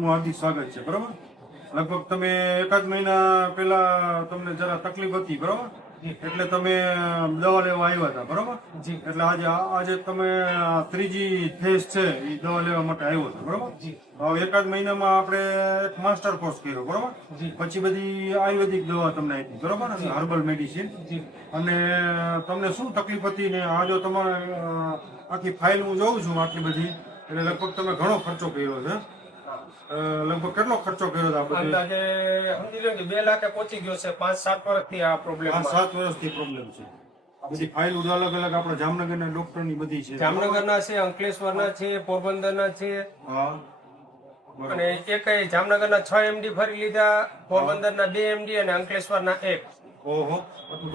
તમારું હાર્દિક સ્વાગત છે. બરોબર, લગભગ તમે એકાદ મહિના પહેલા તમને જરા તકલીફ હતી, બરોબર, એટલે તમે દવા લેવા આવ્યા હતા, બરોબર. એટલે આજે તમે ત્રીજી ફેઝ છે એ દવા લેવા માટે આવ્યો છો, બરોબર. હવે એકાદ મહિનામાં આપણે એક માસ્ટર કોર્સ કર્યો, બરોબર. પછી બધી આયુર્વેદિક દવા તમને આપી, બરોબર, હર્બલ મેડિસિન. અને તમને શું તકલીફ હતી ને આ જો તમારે આખી ફાઇલ હું જોઉં છું આટલી બધી, એટલે લગભગ તમે ઘણો ખર્ચો કર્યો છે. લગભગ કેટલો ખર્ચો કર્યો હતો? અંદાજે સમજી લો કે 2 લાખ પહોંચી ગયો છે. 5-7 વર્ષથી આ પ્રોબ્લેમ 5-7 વર્ષથી પ્રોબ્લેમ છે. બધી ફાઇલ અલગ અલગ આપણા જામનગરના ડોક્ટરની બધી છે. જામનગરના છે, અંકલેશ્વરના છે, પોરબંદરના છે. હા. અને એક જામનગરના 6 MD ફરી લીધા, પોરબંદરના 2 MD અને અંકલેશ્વરના 1. ઓહો, આટલું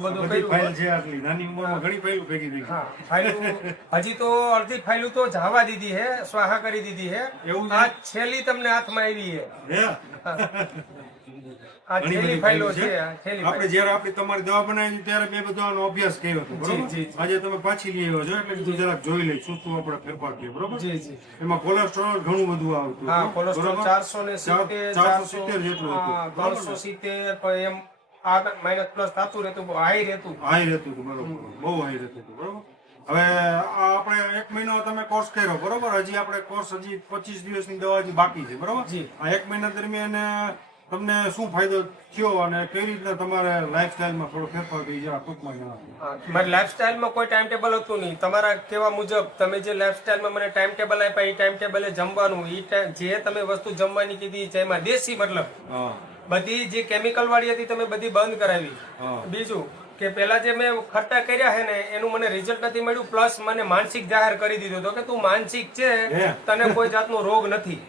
બધું કર્યું. ફાઇલ છે આટલી નાની ઉંમરમાં ઘણી ફાઇલ ભેગી થઈ. હા, ફાઇલો હજી તો અડધી ફાઇલો તો જવા દીધી હે, સ્વાહા કરી દીધી હે. એવું આ છેલ્લી તમને હાથમાં આવી હે. આ ઘણી છેલ્લી બધી ફાઇલો ફાઇલો છે. છે. આ છેલ્લી આપણે જ્યારે આપણી તમારી દવા બનાવી ત્યારે મેં બધાનો અભ્યાસ કર્યો હતો, બરોબર. જી. આજે તમે પાછી લઈ આવ્યો છો એટલે કીધું જરાક જોઈ લઈ શું શું આપણે ફેરફાર થયો, બરોબર. જી. એમાં કોલેસ્ટ્રોલ ઘણું બધું આવતું. હા, કોલેસ્ટ્રોલ 470 470 જેટલું હતું. 370 એમ આગળ માઇનસ પ્લસ થતું રહેતું, હાઈ રહેતું, બરોબર, બહુ હાઈ રહેતું હતું, બરોબર. હવે આ આપણે 1 મહિનો તમે કોર્સ કર્યો, બરોબર. હજી આપણે કોર્સ હજી 25 દિવસની દવા હજી બાકી છે, બરોબર. આ 1 મહિના દરમિયાન તમને શું ફાયદો થયો અને કેવી રીતના તમારે લાઈફસ્ટાઈલમાં થોડો ફેરફાર થઈ જરા ટૂંકમાં જણાવો. મારી લાઈફસ્ટાઈલમાં કોઈ ટાઈમ ટેબલ હતું નહીં. તમારા કેવા મુજબ તમે જે લાઈફસ્ટાઈલમાં મને ટાઈમ ટેબલ આપ્યા એ ટાઈમ ટેબલે જમવાનું, જે તમે વસ્તુ જમવાની કીધી જેમાં દેશી મતલબ બધી જે કેમિકલ વાળી હતી તમે બધી બંધ કરાવી. બીજું કે પેલા જે મેં ખર્ચા કર્યા છે ને એનું મને રિઝલ્ટ નથી મળ્યું, પ્લસ મને માનસિક જાહેર કરી દીધો હતો કે તું માનસિક છે, તને કોઈ જાતનો રોગ નથી.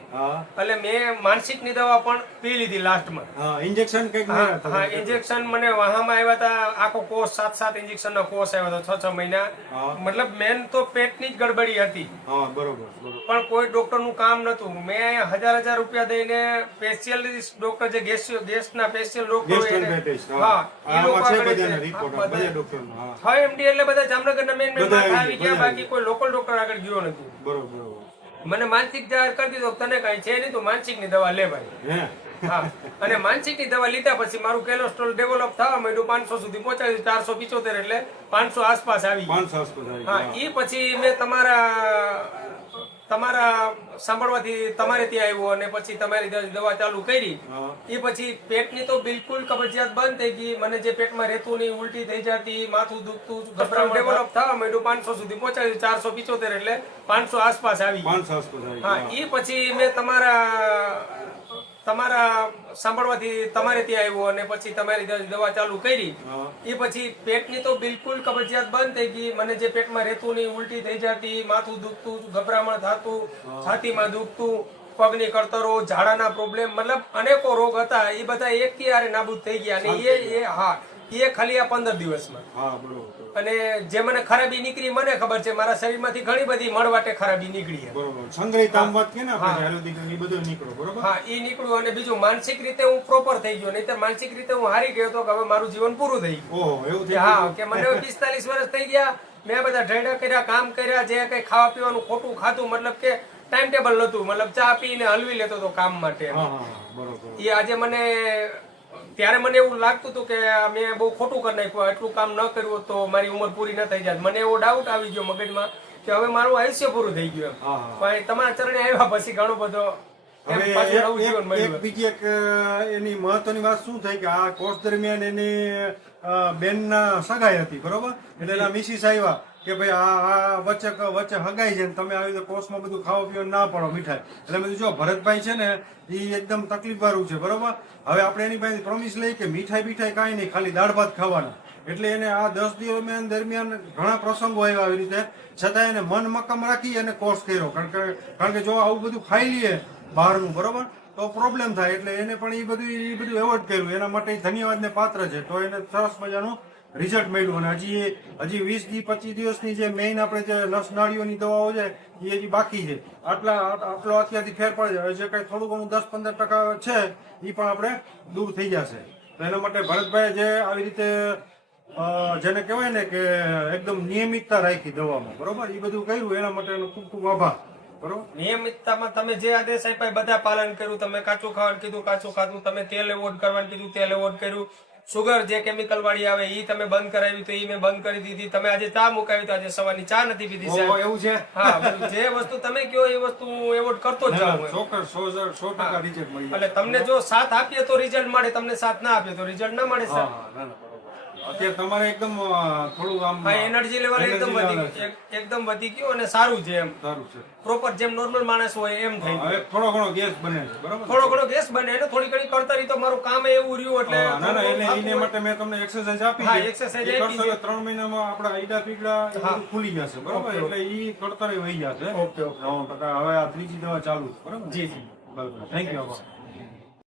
એટલે મેં માનસિક ની દવા પણ પી લીધી લાસ્ટમાં. ઇન્જેક્શન કઈક? હા, ઇન્જેક્શન મને વાહામાં આવ્યા હતા, આખો કોર્સ 7 ઇન્જેક્શન નો કોર્સ આવ્યો હતો 6 મહિના. મતલબ મેન તો પેટની જ ગડબડી હતી, પણ કોઈ ડોક્ટર નું કામ નતું. મેં 1000 રૂપિયા દઈને સ્પેશિયલિસ્ટ ડોક્ટર જે ગેસના સ્પેશિયલ ડોક્ટર, હા, એ લોકો 6 MD એટલે બધા જામનગરના મેન આવી ગયા, બાકી કોઈ લોકલ ડોક્ટર આગળ ગયો નથી. મને માનસિક જાહેર કરી દીધો તને કઈ છે નહીં, તો માનસિક ની દવા લે ભાઈ. હા, અને માનસિક ની દવા લીધા પછી મારું કોલેસ્ટ્રોલ ડેવલપ થવા માંડ્યું, 500 સુધી પહોંચાડી, 475 એટલે 500 આસપાસ આવી. હા, એ પછી મેં તમારા સાંભળવાથી તમારે ત્યાં આવ્યો અને પછી તમારી દવા ચાલુ કરી. એ પછી પેટની તો બિલકુલ કબજિયાત બંધ થઈ ગઈ. મને જે પેટમાં રહેતું નહીં, ઉલટી થઈ જતી, માથું દુખતું, ગભરામણ ડેવલપ થવા માંડ્યું, 500 સુધી પહોંચાડી, 475 એટલે 500 આસપાસ આવી. હા, એ પછી મેં તમારા સાંભળવાથી તમારે ત્યાં આવ્યો અને પછી તમારી દવા ચાલુ કરી. એ પછી પેટની તો બિલકુલ કબજિયાત બંધ થઈ ગઈ. મને જે પેટમાં રહેતું નહીં, ઉલટી થઈ જતી, માથું દુખતું, ગભરામણ થતું, છાતીમાં દુખતું, પગની કરતરો, ઝાડાના પ્રોબ્લેમ, મતલબ અનેકો રોગ હતા એ બધા એક થી આરે નાબૂદ થઈ ગયા. અને એ ખાલી આ 15 દિવસમાં. અને જે મને ખરાબી નીકળી મને ખબર છે, મારા શરીરમાંથી ઘણી બધી મળવાટે ખરાબી નીકળી. હા, એ નીકળ્યું. અને બીજું માનસિક રીતે હું પ્રોપર થઈ ગયો, નહીતર માનસિક રીતે હું હારી ગયો હતો કે હવે મારું જીવન પૂરું થઈ ગયું. હા, કે મને 45 વર્ષ થઈ ગયા, મેં બધા ઢેડા કર્યા, કામ કર્યા, જે કઈ ખાવા પીવાનું ખોટું ખાધું, મતલબ કે ટાઈમ ટેબલ નતું, મતલબ ચા પીને હલવી લેતો હતો કામ માટે. એ આજે મને ત્યારે મને એવું લાગતું હતું કે મેં બહુ ખોટું કરી નાખ્યું, એટલું કામ ન કર્યું તો મારી ઉંમર પૂરી ન થઈ જાય. મને એવો ડાઉટ આવી ગયો મગજમાં કે હવે મારું આયુષ્ય પૂરું થઈ ગયું. પણ તમારા ચરણે આવ્યા પછી ઘણો બધો બીજી એક એની મહત્વની વાત શું થઈ કે આ કોર્સ દરમિયાન એની બેનના સગાઈ હતી, બરોબર. એટલે એના મિસિસ આવ્યા કે ભાઈ આ વચ્ચે હગાઈ છે, તમે આવી રીતે કોર્સમાં બધું ખાવા પીવાનું ના પડો, મીઠાઈ. એટલે બધું જો ભરતભાઈ છે ને એ એકદમ તકલીફ વાળું છે, બરોબર. હવે આપણે એની પાસે પ્રોમિસ લઈ કે મીઠાઈ કાંઈ નહીં, ખાલી દાળ ભાત ખાવાના. એટલે એને આ 10 દિવસ દરમિયાન ઘણા પ્રસંગો આવ્યા આવી રીતે, છતાં એને મન મક્કમ રાખી અને કોર્સ કર્યો. કારણ કે જો આવું બધું ખાઈ લઈએ બહારનું, બરોબર, તો પ્રોબ્લેમ થાય. એટલે એને પણ એ બધું એવોર્ડ કર્યું. એના માટે ધન્યવાદને પાત્ર છે. તો એને સરસ મજાનું રિઝલ્ટ મળ્યું. અને હજી 20-25 દિવસની જે મેઇન આપણે જે નસ નાળીઓની દવાઓ છે એ હજી બાકી છે. આટલો અત્યારથી ફેર પડે છે. જે કંઈ થોડું ઘણું 10-15% છે એ પણ આપણે દૂર થઈ જશે. તો એના માટે ભરતભાઈ જે આવી રીતે જેને કહેવાય ને કે એકદમ નિયમિતતા રાખી દવામાં, બરોબર, એ બધું કર્યું એના માટે ખૂબ ખૂબ આભાર. બરોબર. નિયમિતતામાં તમે જે આદેશ આપ્યા એ બધા પાલન કર્યું. તમે કાચું ખાવાનું કીધું કાચું ખાધું, તમે તેલ એવોર્ડ કરવાનું કીધું તેલ એવોર્ડ કર્યું, સુગર જે કેમિકલ વાળી આવે એ તમે બંધ કરાવી તો એ મેં બંધ કરી દીધી. તમે આજે ચા મુકાવી તો આજે સવારની ચા નથી પીધી સાહેબ. ઓહો, એવું છે. હા બધું જે વસ્તુ તમે કહો એ વસ્તુ હું એવોર્ડ કરતો જ જાઉં એમ. ચોક્કસ 100% રિઝલ્ટ મળી જાય. એટલે તમને જો સાથ આપીએ તો રિઝલ્ટ મળે, તમને સાથ ના આપીએ તો રિઝલ્ટ ના મળે સર. હા, ના, ના, બરોબર. અત્યારે તમારે એકદમ થોડું આમ હા એનર્જી લેવલ એકદમ વધી ગયું, એકદમ વધી ગયું અને સારું છે એમ. સારું છે. પ્રોપર જેમ નોર્મલ માણસ હોય એમ થઈ ગયું. હવે થોડો ઘણો ગેસ બને છે, બરોબર. થોડો ઘણો ગેસ બને અને થોડી ઘણી કરતરી તો મારું કામ એવું રહ્યું એટલે ના ના, થોડું એટલે થતું એને હોય. માટે મેં તમને એક્સરસાઇઝ આપી હા, છે. exercise એ આપી કરશો છે. તો 3 મહિનામાં આપણા આઈડા પીગડા એ બધું ખુલી જશે, બરોબર. ઓકે, એટલે ઈ કળતરે વહી જશે. Okay okay 9%. હવે આ ત્રીજી દવા ચાલુ છે, બરોબર. જી જી બરોબર. Thank you.